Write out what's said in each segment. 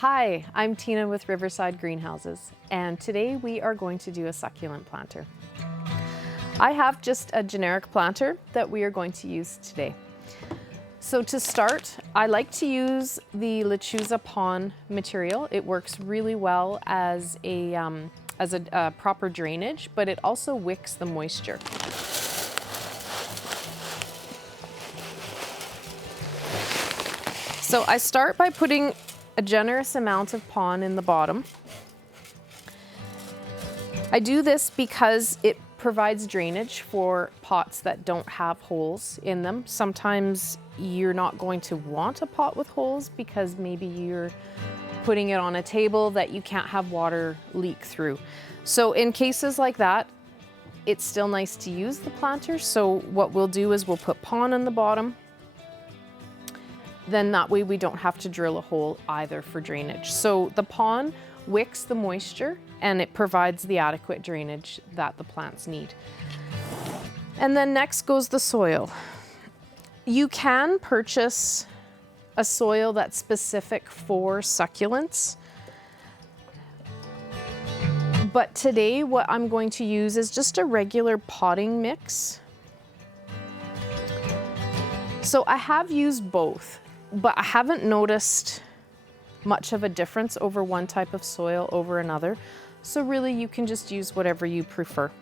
Hi, I'm Tina with Riverside Greenhouses, and today we are going to do a succulent planter. I have just a generic planter that we are going to use today. So to start, I like to use the Lechuza Pon material. It works really well as a proper drainage, but it also wicks the moisture. So I start by putting a generous amount of pon in the bottom. I do this because it provides drainage for pots that don't have holes in them. Sometimes you're not going to want a pot with holes because maybe you're putting it on a table that you can't have water leak through. So in cases like that, it's still nice to use the planter. So what we'll do is we'll put pon in the bottom. Then that way we don't have to drill a hole either for drainage. So the pon wicks the moisture and it provides the adequate drainage that the plants need. And then next goes the soil. You can purchase a soil that's specific for succulents. But today what I'm going to use is just a regular potting mix. So I have used both, but I haven't noticed much of a difference over one type of soil over another. So really you can just use whatever you prefer.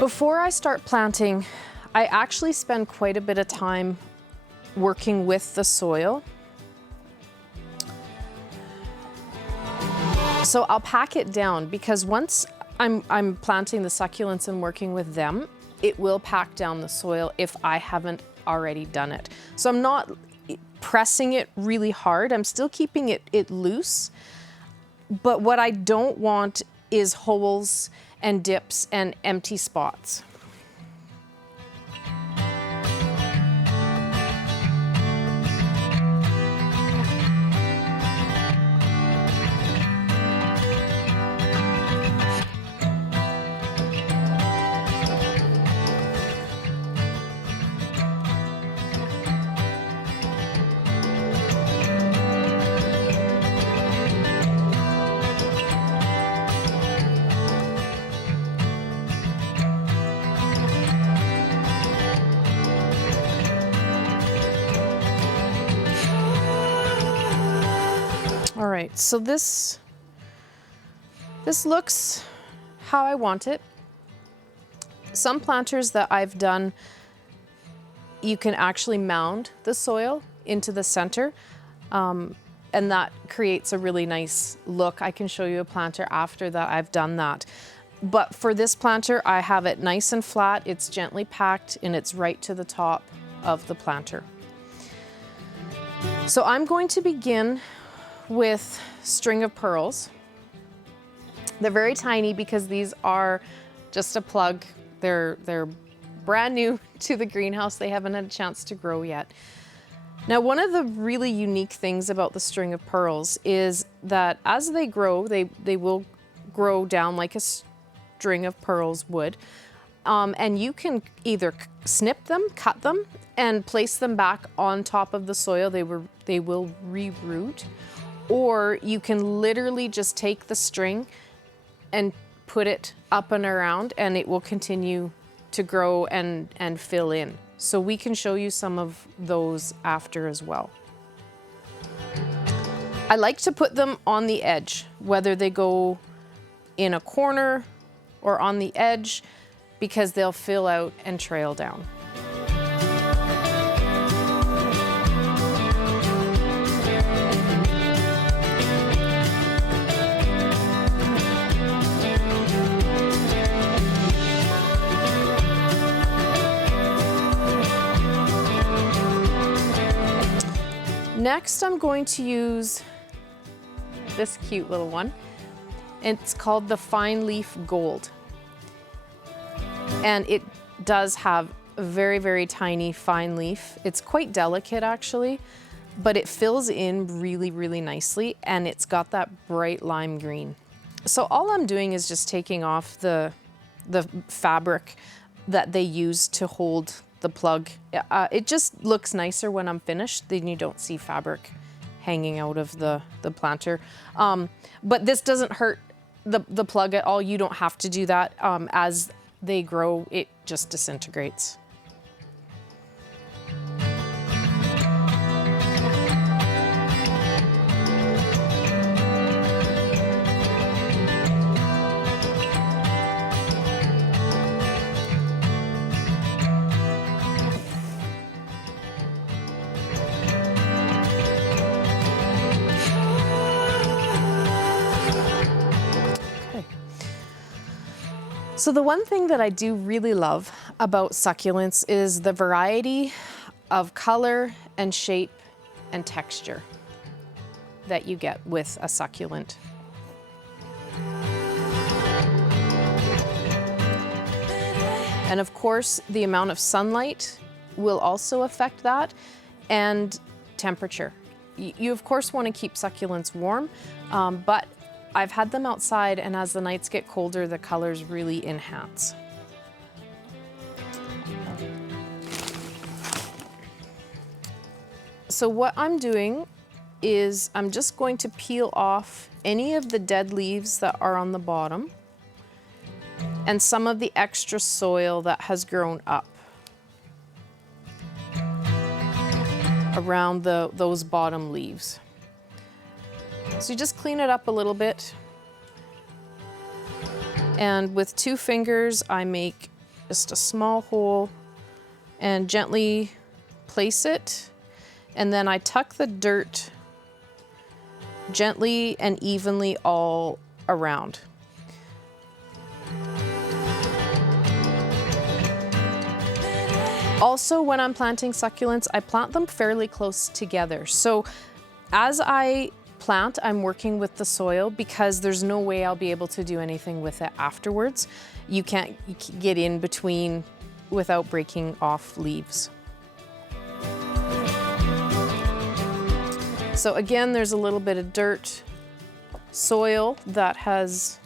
Before I start planting, I actually spend quite a bit of time working with the soil. So I'll pack it down because once I'm planting the succulents and working with them, it will pack down the soil if I haven't already done it. So I'm not pressing it really hard. I'm still keeping it loose. But what I don't want is holes and dips and empty spots. All right, so this looks how I want it. Some planters that I've done, you can actually mound the soil into the center, and that creates a really nice look. I can show you a planter after that I've done that. But for this planter, I have it nice and flat, it's gently packed, and it's right to the top of the planter. So I'm going to begin with string of pearls. They're very tiny because these are just a plug. They're brand new to the greenhouse. They haven't had a chance to grow yet. Now, one of the really unique things about the string of pearls is that as they grow, they will grow down like a string of pearls would. And you can either snip them, cut them, and place them back on top of the soil. They will reroot. Or you can literally just take the string and put it up and around and it will continue to grow and fill in. So we can show you some of those after as well. I like to put them on the edge, whether they go in a corner or on the edge, because they'll fill out and trail down. Next, I'm going to use this cute little one. It's called the Fine Leaf Gold. And it does have a very, very tiny fine leaf. It's quite delicate actually, but it fills in really, really nicely, and it's got that bright lime green. So all I'm doing is just taking off the fabric that they use to hold the plug. It just looks nicer when I'm finished, then you don't see fabric hanging out of the planter. But this doesn't hurt the plug at all. You don't have to do that. As they grow, it just disintegrates. So the one thing that I do really love about succulents is the variety of color and shape and texture that you get with a succulent. And of course, the amount of sunlight will also affect that, and temperature. You of course want to keep succulents warm, but I've had them outside, and as the nights get colder, the colors really enhance. So what I'm doing is I'm just going to peel off any of the dead leaves that are on the bottom and some of the extra soil that has grown up around those bottom leaves. So you just clean it up a little bit, and with 2 fingers I make just a small hole and gently place it, and then I tuck the dirt gently and evenly all around. Also, when I'm planting succulents, I plant them fairly close together. So as I plant, I'm working with the soil because there's no way I'll be able to do anything with it afterwards. You can't get in between without breaking off leaves. So again, there's a little bit of dirt, soil that has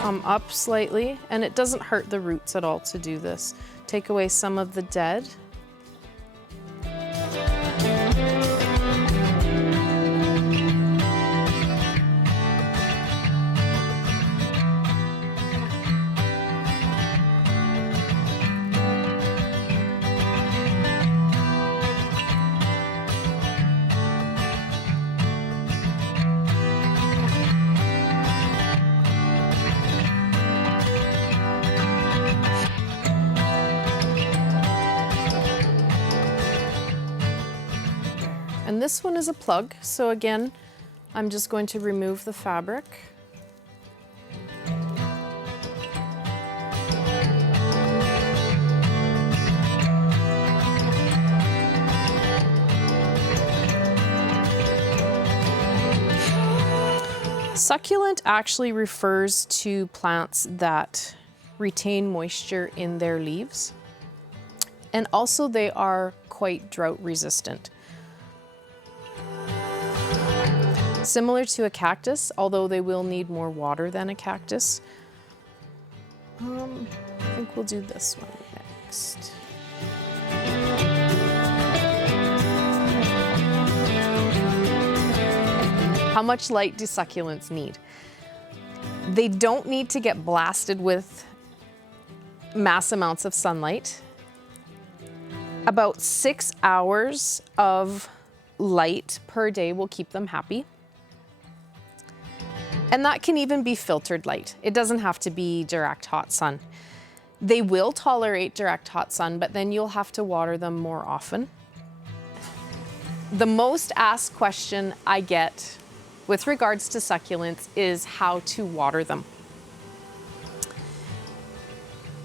come up slightly, and it doesn't hurt the roots at all to do this. Take away some of the dead. And this one is a plug, so again, I'm just going to remove the fabric. Succulent actually refers to plants that retain moisture in their leaves, and also they are quite drought resistant. Similar to a cactus, although they will need more water than a cactus. I think we'll do this one next. How much light do succulents need? They don't need to get blasted with mass amounts of sunlight. About 6 hours of light per day will keep them happy. And that can even be filtered light. It doesn't have to be direct hot sun. They will tolerate direct hot sun, but then you'll have to water them more often. The most asked question I get with regards to succulents is how to water them.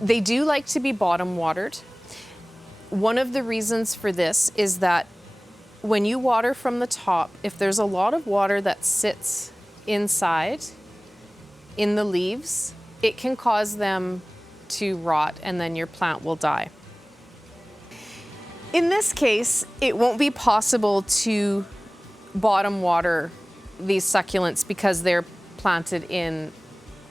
They do like to be bottom watered. One of the reasons for this is that when you water from the top, if there's a lot of water that sits inside in the leaves, it can cause them to rot and then your plant will die. In this case, it won't be possible to bottom water these succulents because they're planted in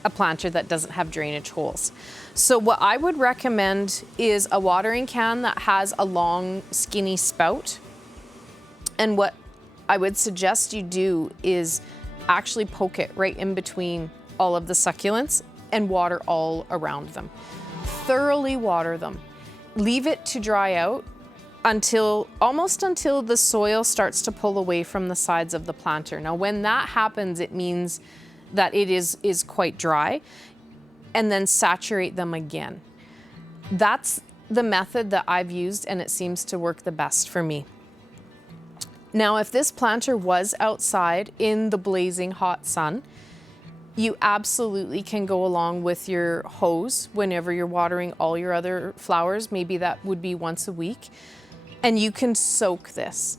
a planter that doesn't have drainage holes. So what I would recommend is a watering can that has a long skinny spout. And what I would suggest you do is actually poke it right in between all of the succulents and water all around them. Thoroughly water them. Leave it to dry out almost until the soil starts to pull away from the sides of the planter. Now, when that happens, it means that it is quite dry, and then saturate them again. That's the method that I've used, and it seems to work the best for me. Now, if this planter was outside in the blazing hot sun, you absolutely can go along with your hose whenever you're watering all your other flowers. Maybe that would be once a week. And you can soak this.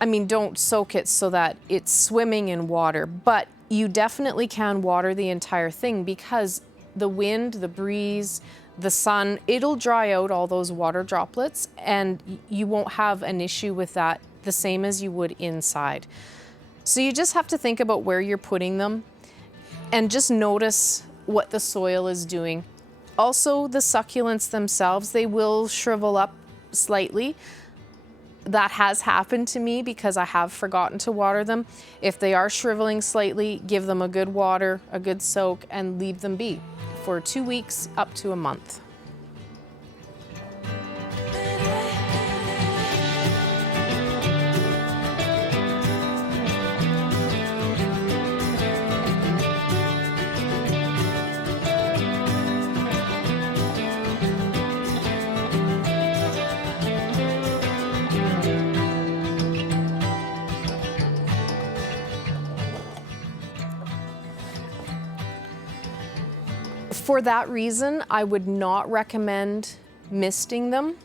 I mean, don't soak it so that it's swimming in water, but you definitely can water the entire thing because the wind, the breeze, the sun, it'll dry out all those water droplets and you won't have an issue with that the same as you would inside. So you just have to think about where you're putting them and just notice what the soil is doing. Also, the succulents themselves, they will shrivel up slightly. That has happened to me because I have forgotten to water them. If they are shriveling slightly, give them a good water, a good soak, and leave them be for 2 weeks up to a month. For that reason, I would not recommend misting them.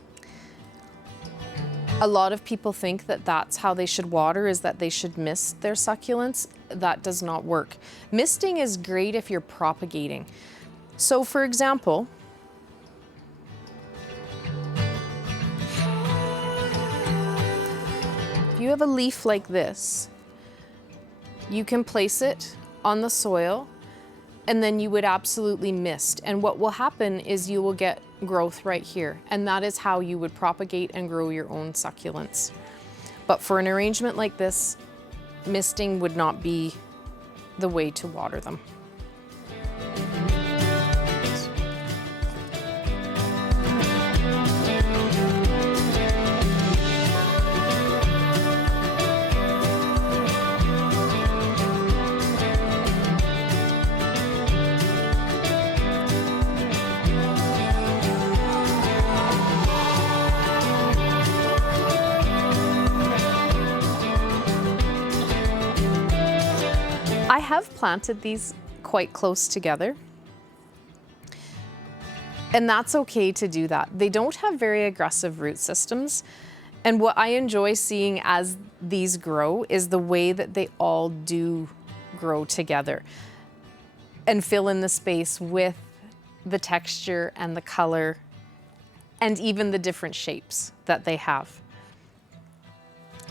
A lot of people think that that's how they should water, is that they should mist their succulents. That does not work. Misting is great if you're propagating. So for example, if you have a leaf like this, you can place it on the soil and then you would absolutely mist. And what will happen is you will get growth right here. And that is how you would propagate and grow your own succulents. But for an arrangement like this, misting would not be the way to water them. I have planted these quite close together, and that's okay to do that. They don't have very aggressive root systems, and what I enjoy seeing as these grow is the way that they all do grow together and fill in the space with the texture and the color and even the different shapes that they have.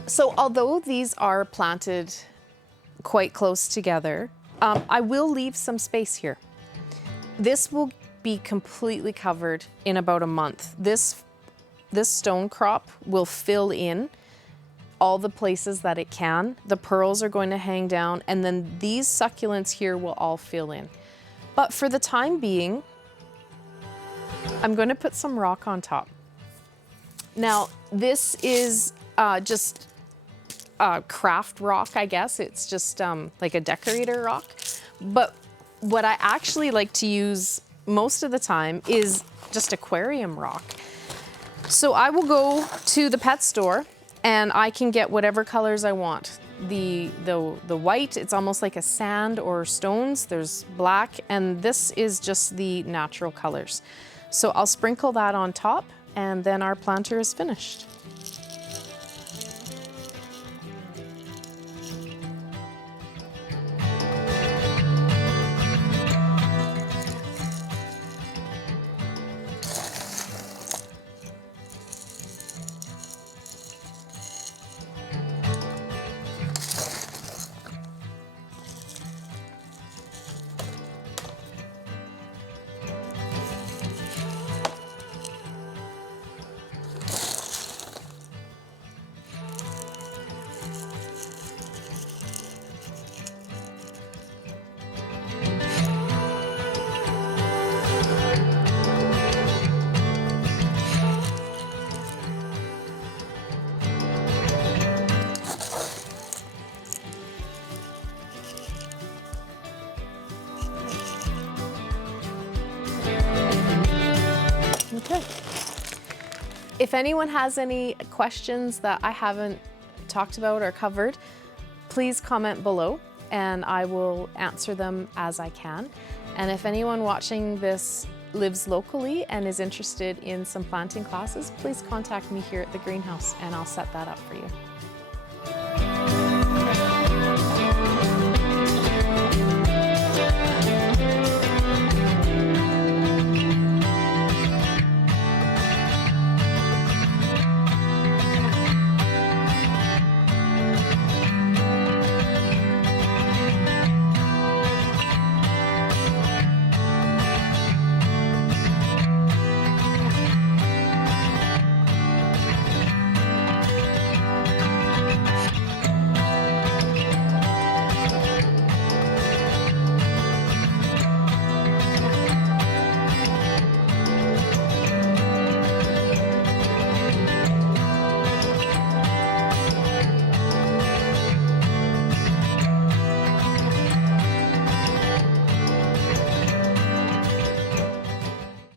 So although these are planted quite close together, I will leave some space here. This will be completely covered in about a month. This stone crop will fill in all the places that it can. The pearls are going to hang down, and then these succulents here will all fill in. But for the time being, I'm going to put some rock on top. Now, this is just craft rock, I guess. It's just like a decorator rock. But what I actually like to use most of the time is just aquarium rock. So I will go to the pet store and I can get whatever colors I want. The white, it's almost like a sand or stones. There's black, and this is just the natural colors. So I'll sprinkle that on top, and then our planter is finished. Good. If anyone has any questions that I haven't talked about or covered, please comment below and I will answer them as I can. And if anyone watching this lives locally and is interested in some planting classes, please contact me here at the greenhouse and I'll set that up for you.